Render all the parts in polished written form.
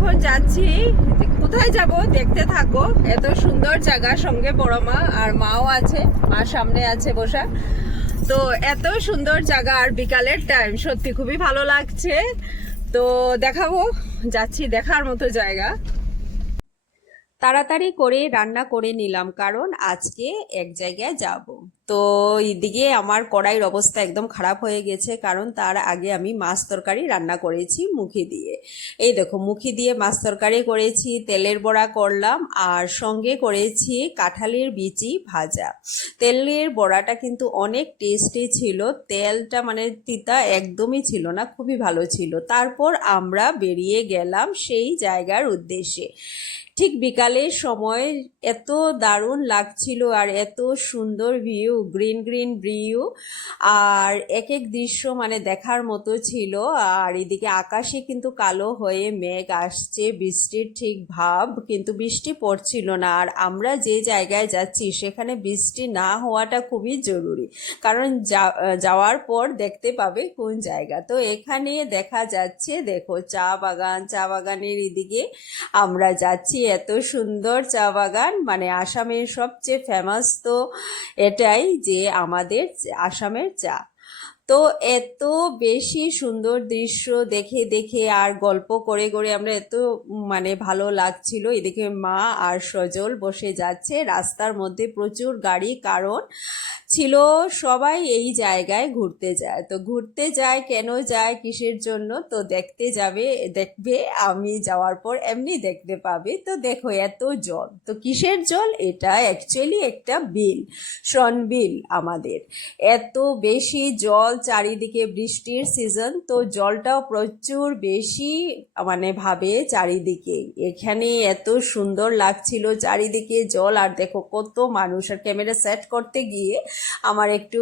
এখন যাচ্ছি, কোথায় যাব দেখতে থাকো। এত সুন্দর জায়গা, সঙ্গে বড় মা আর মাও আছে, মা সামনে আছে বসা। তো এত সুন্দর জায়গা আর বিকালের টাইম সত্যি খুবই ভালো লাগছে। তো দেখাবো, যাচ্ছি, দেখার মতো জায়গা। তাড়াতাড়ি করে রান্না করে নিলাম কারণ আজকে এক জায়গায় যাব। তো এদিকে আমার কড়াইয়ের অবস্থা একদম খারাপ হয়ে গেছে, কারণ তার আগে আমি মাছ তরকারি রান্না করেছি মুখি দিয়ে। এই দেখো, মুখি দিয়ে মাছ তরকারি করেছি, তেলের বড়া করলাম, আর সঙ্গে করেছি কাঁঠালের বিচি ভাজা। তেলের বড়াটা কিন্তু অনেক টেস্টি ছিল, তেলটা মানে তিতা একদমই ছিল না, খুবই ভালো ছিল। তারপর আমরা বেরিয়ে গেলাম সেই জায়গার উদ্দেশ্যে। ঠিক বিকালের সময় এত দারুণ লাগছিল আর এত সুন্দর ভিউ, গ্রিন গ্রিন ভিউ, আর এক এক দৃশ্য মানে দেখার মতো ছিল। আর এদিকে আকাশে কিন্তু কালো হয়ে মেঘ আসছে, বৃষ্টির ঠিক ভাব, কিন্তু বৃষ্টি পড়ছিল না। আর আমরা যে জায়গায় যাচ্ছি সেখানে বৃষ্টি না হওয়াটা খুবই জরুরি, কারণ যাওয়ার পর দেখতে পাবে কোন জায়গা। তো এখানে দেখা যাচ্ছে, দেখো চা বাগান, চা বাগানের এদিকে আমরা যাচ্ছি। এত সুন্দর চা বাগান, মানে আসামের সবচেয়ে ফেমাস তো এটাই যে আমাদের আসামের চা। তো এত বেশি সুন্দর দৃশ্য দেখে দেখে আর গল্প করে করে আমরা এত মানে ভালো লাগছিল। এদিকে মা আর সজল বসে যাচ্ছে, রাস্তার মধ্যে প্রচুর গাড়ি, কারণ ছিল সবাই এই জায়গায় ঘুরতে যায়। তো ঘুরতে যায় কেন যায়, কিসের জন্য, তো দেখতে যাবে, দেখবে আমি যাওয়ার পর এমনি দেখতে পাবে। তো দেখো এত জল, তো কিসের জল এটা, অ্যাকচুয়ালি একটা বিল, শনবিল আমাদের। এত বেশি জল চারিদিকে, বৃষ্টির সিজন, তো জলটাও প্রচুর বেশি মানে ভাবে চারিদিকে। এখানে এত সুন্দর লাগছিল চারিদিকে জল, আর দেখো কত মানুষ। আর ক্যামেরা সেট করতে গিয়ে আমার একটু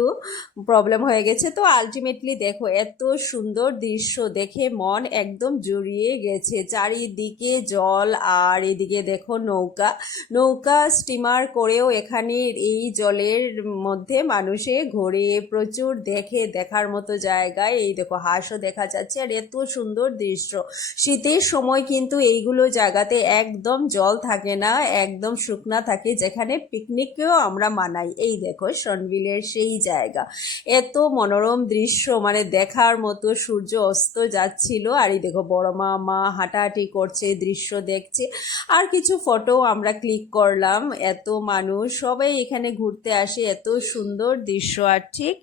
প্রবলেম হয়ে গেছে। তো আলটিমেটলি দেখো এত সুন্দর দৃশ্য দেখে মন একদম জুড়িয়ে গেছে, চারিদিকে জল। আর এদিকে দেখো নৌকা, নৌকা স্টিমার করেও এখানে এই জলের মধ্যে মানুষে ঘোরে, প্রচুর দেখে, দেখার মতো জায়গায়। এই দেখো হাঁসও দেখা যাচ্ছে, আর এত সুন্দর দৃশ্য। শীতের সময় কিন্তু এইগুলো জায়গাতে একদম জল থাকে না, একদম শুকনা থাকে, যেখানে পিকনিকেও আমরা মানাই। এই দেখো শনবিলের সেই জায়গা, এত মনোরম দৃশ্য, মানে দেখার মতো। সূর্য অস্ত যাচ্ছিল, আর এই দেখো বড় মা, মা হাঁটাহাঁটি করছে, দৃশ্য দেখছে, আর কিছু ফটো আমরা ক্লিক করলাম। এত মানুষ সবাই এখানে ঘুরতে আসে, এত সুন্দর দৃশ্য। আর ঠিক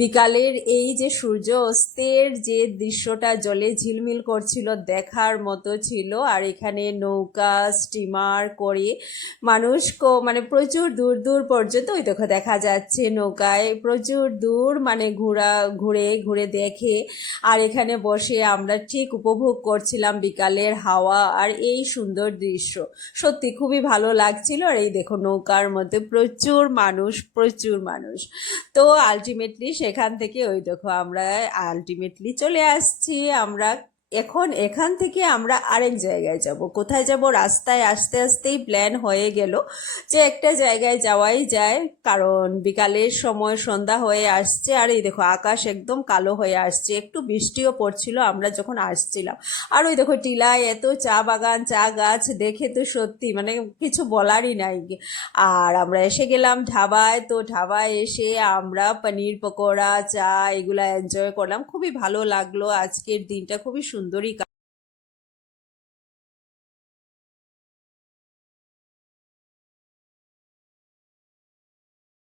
বিকালের এই যে সূর্য অস্তের যে দৃশ্যটা জলে ঝিলমিল করছিল, দেখার মতো ছিল। আর এখানে নৌকা স্টিমার করে মানুষ মানে প্রচুর দূর দূর পর্যন্ত, ওই দেখো দেখা যাচ্ছে নৌকায় প্রচুর দূর, মানে ঘুরে ঘুরে দেখে। আর এখানে বসে আমরা ঠিক উপভোগ করছিলাম বিকালের হাওয়া আর এই সুন্দর দৃশ্য। সত্যি খুবই ভালো লাগছিল। আর এই দেখো নৌকার মধ্যে প্রচুর মানুষ, প্রচুর মানুষ। তো আলটিমেটলি সেখান থেকে ওই দেখো আমরা আলটিমেটলি চলে আসছি। আমরা এখন এখান থেকে আমরা আরেক জায়গায় যাব। কোথায় যাব, রাস্তায় আসতে আসতেই প্ল্যান হয়ে গেল যে একটা জায়গায় যাওয়াই যায়, কারণ বিকালের সময় সন্ধ্যা হয়ে আসছে। আর এই দেখো আকাশ একদম কালো হয়ে আসছে, একটু বৃষ্টিও পড়ছিল আমরা যখন আসছিলাম। আর ওই দেখো টিলায় এত চা বাগান, চা গাছ, দেখে তো সত্যি মানে কিছু বলারই নাই। আর আমরা এসে গেলাম ধাবায়। তো ধাবায় এসে আমরা পনির পকোড়া, চা এগুলা এনজয় করলাম, খুবই ভালো লাগলো। আজকের দিনটা খুবই সুন্দরই